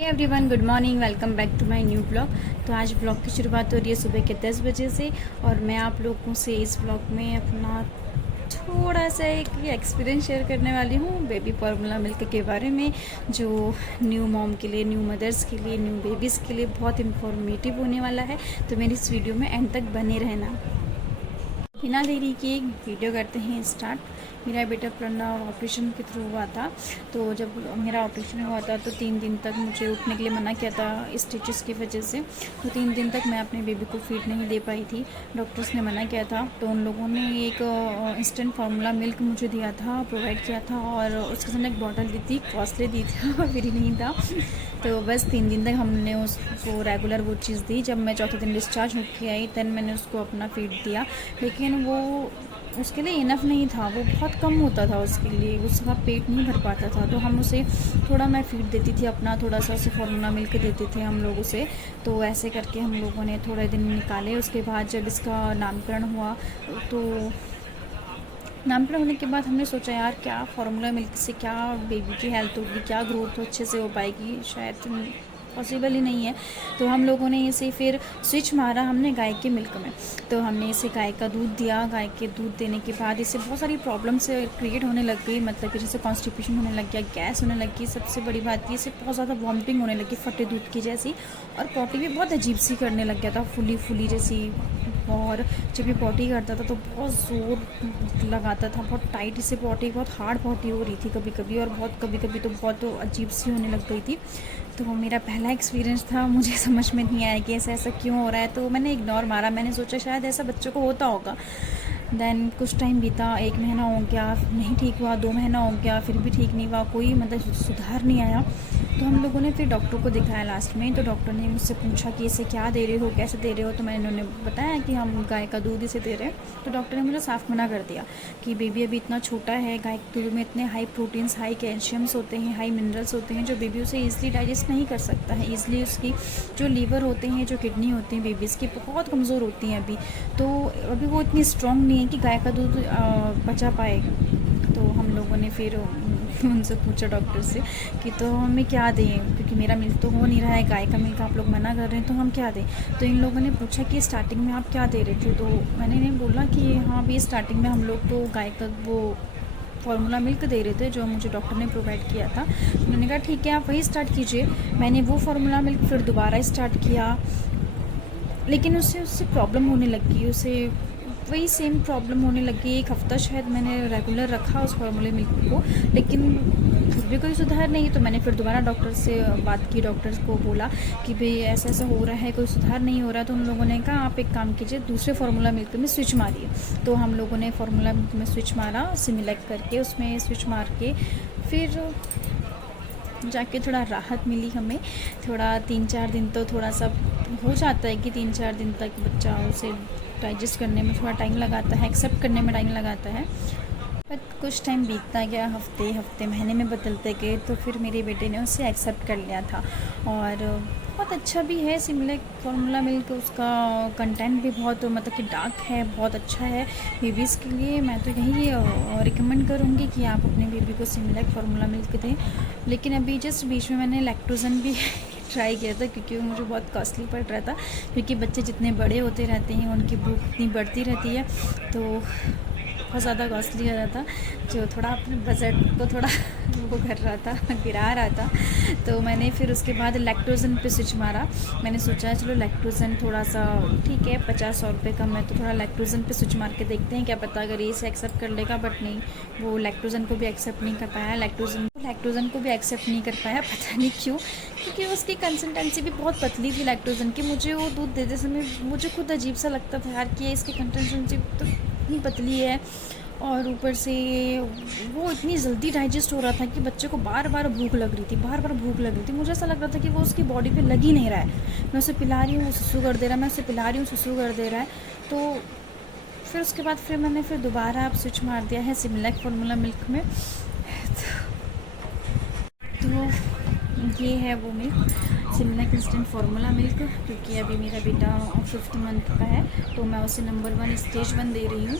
Everyone, good morning. Welcome back to my new blog. तो आज blog की शुरुआत हो रही है सुबह के 10 बजे से और मैं आप लोगों से इस ब्लॉग में अपना थोड़ा सा एक एक्सपीरियंस शेयर करने वाली हूँ बेबी फॉर्मूला मिल्क के बारे में, जो न्यू मॉम के लिए, न्यू मदर्स के लिए, न्यू बेबीज़ के लिए बहुत इन्फॉर्मेटिव होने वाला है। तो मेरी इस वीडियो में एंड तक बने रहना। बिना देरी के वीडियो करते हैं स्टार्ट। मेरा बेटा प्रणव ऑपरेशन के थ्रू हुआ था। तो जब मेरा ऑपरेशन हुआ था तो 3 दिन तक मुझे उठने के लिए मना किया था स्टिचेस की वजह से। तो 3 दिन तक मैं अपने बेबी को फीड नहीं दे पाई थी, डॉक्टर्स ने मना किया था। तो उन लोगों ने एक इंस्टेंट फार्मूला मिल्क मुझे दिया था, प्रोवाइड किया था और उसके साथ एक बॉटल दी थी, कॉस्टली दी थी, फ्री नहीं था। तो बस 3 दिन तक हमने उसको रेगुलर वो चीज़ दी। जब मैं चौथे दिन डिस्चार्ज होकर आई तब मैंने उसको अपना फीड दिया, लेकिन वो उसके लिए इनफ नहीं था, वो बहुत कम होता था उसके लिए, उसका पेट नहीं भर पाता था। तो हम उसे थोड़ा, मैं फीड देती थी अपना, थोड़ा सा उसे फार्मूला मिल्क देते थे हम लोग उसे। तो ऐसे करके हम लोगों ने थोड़े दिन निकाले। उसके बाद जब इसका नामकरण हुआ तो नामकरण होने के बाद हमने सोचा यार क्या फार्मूला मिल्क से क्या बेबी की हेल्थ होगी, क्या ग्रोथ अच्छे से हो पाएगी, शायद पॉसिबल ही नहीं है। तो हम लोगों ने इसे फिर स्विच मारा हमने गाय के मिल्क में। तो हमने इसे गाय का दूध दिया। गाय के दूध देने के बाद इसे बहुत सारी प्रॉब्लम्स क्रिएट होने लग गई, मतलब कि जैसे कॉन्स्टिपेशन होने लग गया, गैस होने लगी। सबसे बड़ी बात इसे बहुत ज़्यादा वॉमिटिंग होने लगी फटे दूध की जैसी, और पॉटी भी बहुत अजीब सी करने लग गया था, फुली फुली जैसी। और जब ये पॉटी करता था तो बहुत ज़ोर लगाता था, बहुत टाइट इसे पॉटी, बहुत हार्ड पॉटी हो रही थी कभी कभी, और बहुत कभी कभी तो बहुत अजीब सी होने लग गई थी। तो वो मेरा पहला एक्सपीरियंस था, मुझे समझ में नहीं आया कि ऐसा क्यों हो रहा है। तो मैंने इग्नोर मारा, मैंने सोचा शायद ऐसा बच्चों को होता होगा। देन कुछ टाइम बीता, 1 महीना हो गया, नहीं ठीक हुआ, 2 महीना हो गया, फिर भी ठीक नहीं हुआ, कोई मतलब सुधार नहीं आया। तो हम लोगों ने फिर डॉक्टर को दिखाया लास्ट में। तो डॉक्टर ने मुझसे पूछा कि इसे क्या दे रहे हो, कैसे दे रहे हो। तो मैंने उन्होंने बताया कि हम गाय का दूध इसे दे रहे हैं। तो डॉक्टर ने मुझे साफ मना कर दिया कि बेबी अभी इतना छोटा है, गाय के दूध में इतने हाई प्रोटीन्स, हाई कैल्शियम्स होते हैं, हाई मिनरल्स होते हैं, जो बेबी उसे ईजिली डाइजेस्ट नहीं कर सकता है। ईजिली उसकी जो लीवर होते हैं, जो किडनी होती हैं बेबीज़ की, बहुत कमज़ोर होती हैं अभी। तो अभी वो इतनी स्ट्रॉन्ग नहीं है कि गाय का दूध पचा पाए। तो हम लोगों ने फिर उनसे पूछा डॉक्टर से कि तो हमें क्या दें, क्योंकि मेरा मिल्क तो हो नहीं रहा है, गाय का मिल्क आप लोग मना कर रहे हैं, तो हम क्या दें। तो इन लोगों ने पूछा कि स्टार्टिंग में आप क्या दे रहे थे। तो मैंने इन्हें बोला कि हाँ भी स्टार्टिंग में हम लोग तो गाय का वो फार्मूला मिल्क दे रहे थे जो मुझे डॉक्टर ने प्रोवाइड किया था। उन्होंने कहा ठीक है आप वही स्टार्ट कीजिए। मैंने वो फार्मूला मिल्क फिर दोबारा स्टार्ट किया, लेकिन उससे प्रॉब्लम होने लगी, उसे वही सेम प्रॉब्लम होने लगी। 1 हफ़्ता शायद मैंने रेगुलर रखा उस फार्मूले मिल्क को, लेकिन फिर भी कोई सुधार नहीं। तो मैंने फिर दोबारा डॉक्टर से बात की, डॉक्टर को बोला कि भाई ऐसा ऐसा हो रहा है, कोई सुधार नहीं हो रहा। तो उन लोगों ने कहा आप एक काम कीजिए, दूसरे फार्मूला मिल्क में स्विच मारिए। तो हम लोगों ने फार्मूला मिल्क में स्विच मारा, सिमिलैक करके उसमें स्विच मार के फिर जाके थोड़ा राहत मिली हमें। थोड़ा 3-4 दिन तो थोड़ा सा हो जाता है कि 3-4 दिन तक बच्चा उसे डाइजेस्ट करने में थोड़ा टाइम लगाता है, एक्सेप्ट करने में टाइम लगाता है। बट कुछ टाइम बीतता गया, हफ्ते महीने में बदलते गए, तो फिर मेरे बेटे ने उसे एक्सेप्ट कर लिया था। और बहुत अच्छा भी है सिमिलैक फार्मूला मिल्क, उसका कंटेंट भी बहुत मतलब कि डार्क है, बहुत अच्छा है बेबीज़ के लिए। मैं तो यही रिकमेंड करूँगी कि आप अपने बेबी को सिमिलैक फार्मूला मिल्क दें। लेकिन अभी जस्ट बीच में मैंने लैक्टोजन भी ट्राई किया था, क्योंकि वो मुझे बहुत कॉस्टली पड़ रहा था, क्योंकि बच्चे जितने बड़े होते रहते हैं उनकी भूख इतनी बढ़ती रहती है, तो बहुत ज़्यादा कॉस्टली हो रहा था, जो थोड़ा अपने बजट को थोड़ा वो कर रहा था, गिरा रहा था। तो मैंने फिर उसके बाद लैक्टोजन पे स्विच मारा। मैंने सोचा चलो लैक्टोजन थोड़ा सा ठीक है, 50-100 रुपये कम है, तो थोड़ा लैक्टोजन पे स्विच मार के देखते हैं, क्या पता अगर ये से एक्सेप्ट कर लेगा। बट नहीं, वो लैक्टोजन को भी एक्सेप्ट नहीं कर पाया, लैक्टोजन को भी एक्सेप्ट नहीं कर पाया, पता नहीं क्यों, क्योंकि उसकी कंसिस्टेंसी भी बहुत पतली थी लैक्टोजन की। मुझे वो दूध देते समय मुझे खुद अजीब सा लगता था यार कि इसकी कंसिस्टेंसी तो इतनी पतली है, और ऊपर से वो इतनी जल्दी डाइजेस्ट हो रहा था कि बच्चे को बार बार भूख लग रही थी, मुझे ऐसा लग रहा था कि वो उसकी बॉडी पे लग ही नहीं रहा है। मैं उसे पिला रही हूँ, वो सुसु कर दे रहा है, मैं उसे पिला रही हूँ, सुसु कर दे रहा है। तो फिर उसके बाद फिर मैंने दोबारा आप स्विच मार दिया है सिमिलैक फार्मूला मिल्क में। तो ये है वो मिल्क, सिमलैक इंस्टेंट फार्मूला मिल्क, क्योंकि अभी मेरा बेटा 5th मंथ का है, तो मैं उसे नंबर 1 स्टेज 1 दे रही हूँ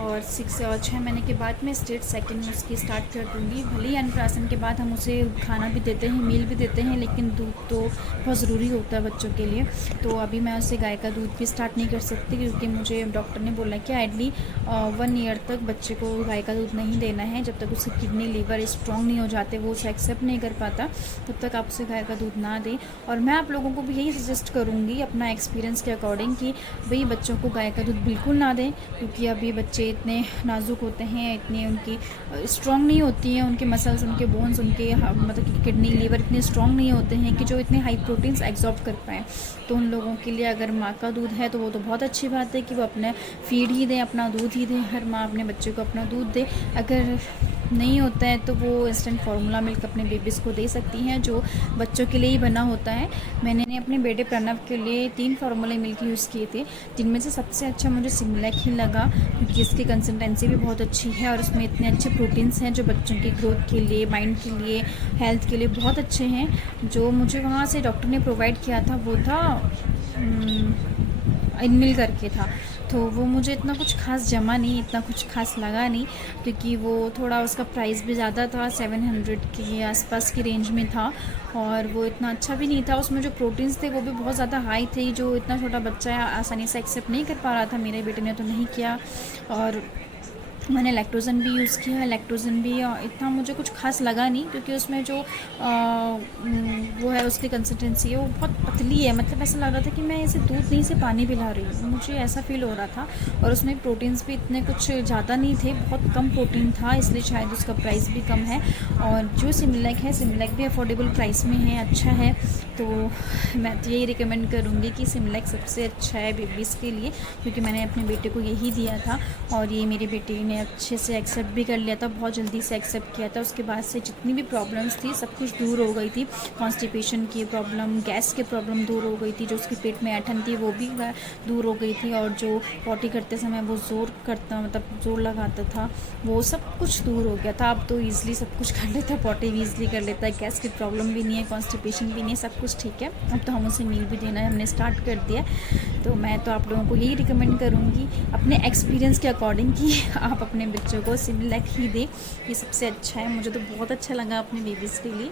और 6 महीने के बाद में स्टेज 2 उसकी स्टार्ट कर दूँगी। भले ही अन्नप्राशन के बाद हम उसे खाना भी देते हैं, मील भी देते हैं, लेकिन दूध तो बहुत ज़रूरी होता है बच्चों के लिए। तो अभी मैं उसे गाय का दूध भी स्टार्ट नहीं कर सकती, क्योंकि मुझे डॉक्टर ने बोला कि आइडली 1 ईयर तक बच्चे को गाय का दूध नहीं देना है। जब तक उसकी किडनी लीवर स्ट्रॉन्ग नहीं हो जाते, वो उसे एक्सेप्ट नहीं कर पाता, तब तक आप उसे गाय का दूध ना दें। और मैं आप लोगों को भी यही सजेस्ट करूँगी अपना एक्सपीरियंस के अकॉर्डिंग कि भाई बच्चों को गाय का दूध बिल्कुल ना दें, क्योंकि अभी बच्चे इतने नाजुक होते हैं, इतनी उनकी स्ट्रॉन्ग नहीं होती हैं, उनके मसल्स, उनके बोन्स, उनके मतलब कि किडनी लीवर इतने स्ट्रॉन्ग नहीं होते हैं कि जो इतने हाई प्रोटीन्स एब्जॉर्ब कर पाएँ। तो उन लोगों के लिए अगर माँ का दूध है तो वो तो बहुत अच्छी बात है कि वो अपने फीड ही दें, अपना दूध ही दें। हर माँ अपने बच्चे को अपना दूध दे। अगर नहीं होता है तो वो इंस्टेंट फार्मूला मिल्क अपने बेबीज़ को दे सकती हैं, जो बच्चों के लिए ही बना होता है। मैंने अपने बेटे प्रणव के लिए 3 फार्मूला मिल्क यूज़ किए थे, जिनमें से सबसे अच्छा मुझे सिमलैक ही लगा, क्योंकि इसकी कंसिस्टेंसी भी बहुत अच्छी है और उसमें इतने अच्छे प्रोटीन्स हैं जो बच्चों की ग्रोथ के लिए, माइंड के लिए, हेल्थ के लिए बहुत अच्छे हैं। जो मुझे वहाँ से डॉक्टर ने प्रोवाइड किया था वो था इनमिल करके था, तो वो मुझे इतना कुछ खास जमा नहीं, इतना कुछ खास लगा नहीं, क्योंकि वो थोड़ा उसका प्राइस भी ज़्यादा था, 700 के आसपास की रेंज में था, और वो इतना अच्छा भी नहीं था। उसमें जो प्रोटीन्स थे वो भी बहुत ज़्यादा हाई थे, जो इतना छोटा बच्चा आसानी से एक्सेप्ट नहीं कर पा रहा था। मेरे बेटे ने तो नहीं किया। और मैंने लैक्टोजन भी यूज़ किया, लैक्टोजन भी इतना मुझे कुछ खास लगा नहीं, क्योंकि उसमें जो वो है उसकी कंसिस्टेंसी है वो बहुत पतली है। मतलब ऐसा लग रहा था कि मैं इसे दूध नहीं से पानी पिला रही हूँ, मुझे ऐसा फील हो रहा था। और उसमें प्रोटीन्स भी इतने कुछ ज़्यादा नहीं थे, बहुत कम प्रोटीन था, इसलिए शायद उसका प्राइस भी कम है। और जो सिमलैक है, सिमलैक भी अफोर्डेबल प्राइस में है, अच्छा है। तो मैं तो यही रिकमेंड करूँगी कि सिमलैक सबसे अच्छा है बेबीज़ के लिए, क्योंकि मैंने अपने बेटे को यही दिया था और ये मेरे बेटे ने अच्छे से एक्सेप्ट भी कर लिया था, बहुत जल्दी से एक्सेप्ट किया था। उसके बाद से जितनी भी प्रॉब्लम्स थी सब कुछ दूर हो गई थी। कॉन्स्टिपेशन की प्रॉब्लम, गैस की प्रॉब्लम दूर हो गई थी, जो उसके पेट में ऐंठन थी वो भी दूर हो गई थी, और जो पॉटी करते समय वो ज़ोर लगाता था, वो सब कुछ दूर हो गया था। अब तो ईज़िली सब कुछ कर लेता है, पॉटी भी ईज़िली कर लेता है, गैस की प्रॉब्लम भी नहीं है, कॉन्स्टिपेशन भी नहीं है, सब कुछ ठीक है। अब तो हम उसे मील भी देना हमने स्टार्ट कर दिया। तो मैं तो आप लोगों को यही रिकमेंड करूँगी अपने एक्सपीरियंस के अकॉर्डिंग कि आप अपने बच्चों को सिमलैक ही दें, ये सबसे अच्छा है। मुझे तो बहुत अच्छा लगा अपने बेबीज़ के लिए।